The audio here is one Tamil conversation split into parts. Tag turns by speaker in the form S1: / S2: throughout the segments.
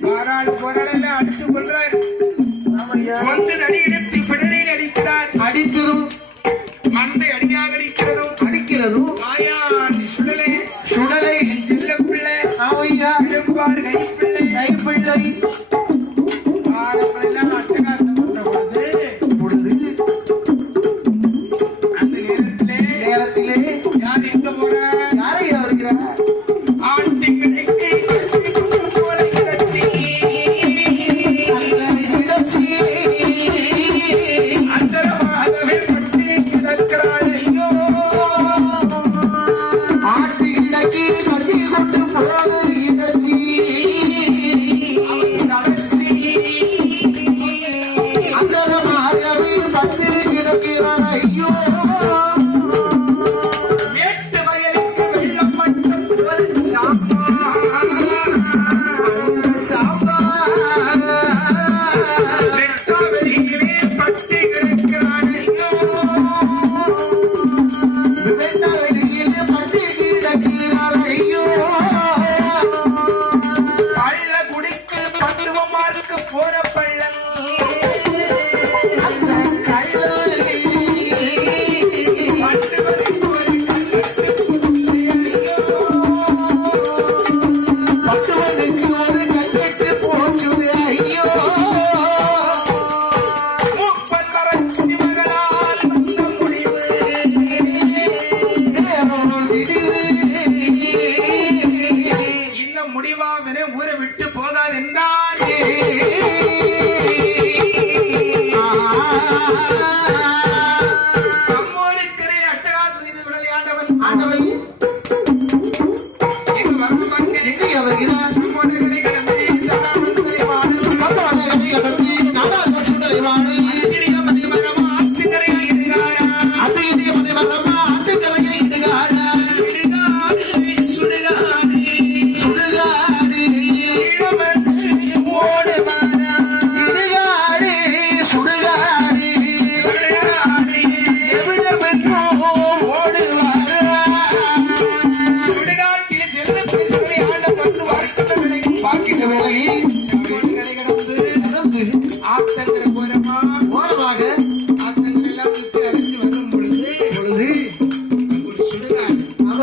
S1: மாறால் குரலில் அடித்து கொள்றார்
S2: வந்து
S1: நடி எடுத்து பிடரில் அடிக்கிறார்.
S2: அடித்ததும்
S1: மண்டை அடியாக அடிக்கிறதும்.
S2: அடிக்கிறதும்.
S1: ஆயா சுடலை.
S2: சுடலை.
S1: சின்ன பிள்ளை.
S2: ஆமையா
S1: இடுப்பாடு கை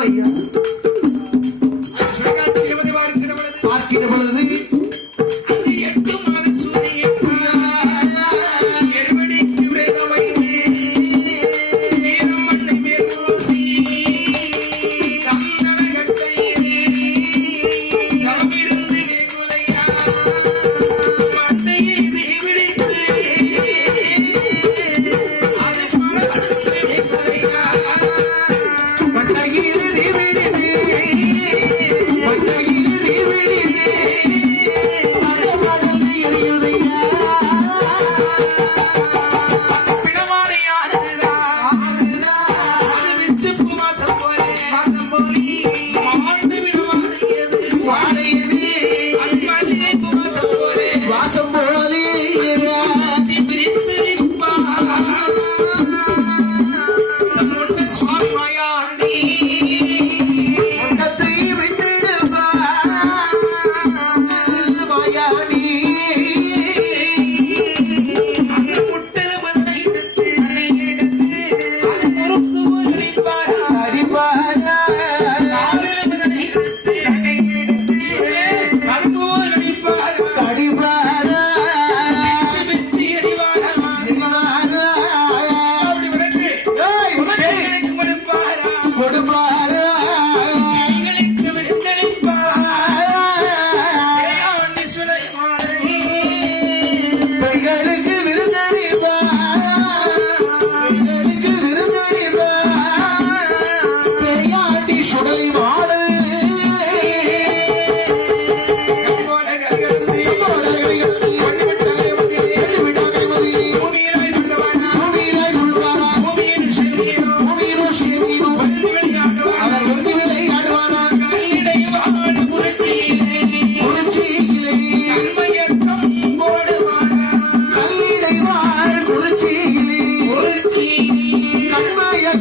S2: aí. ti.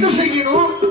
S2: Eu segui no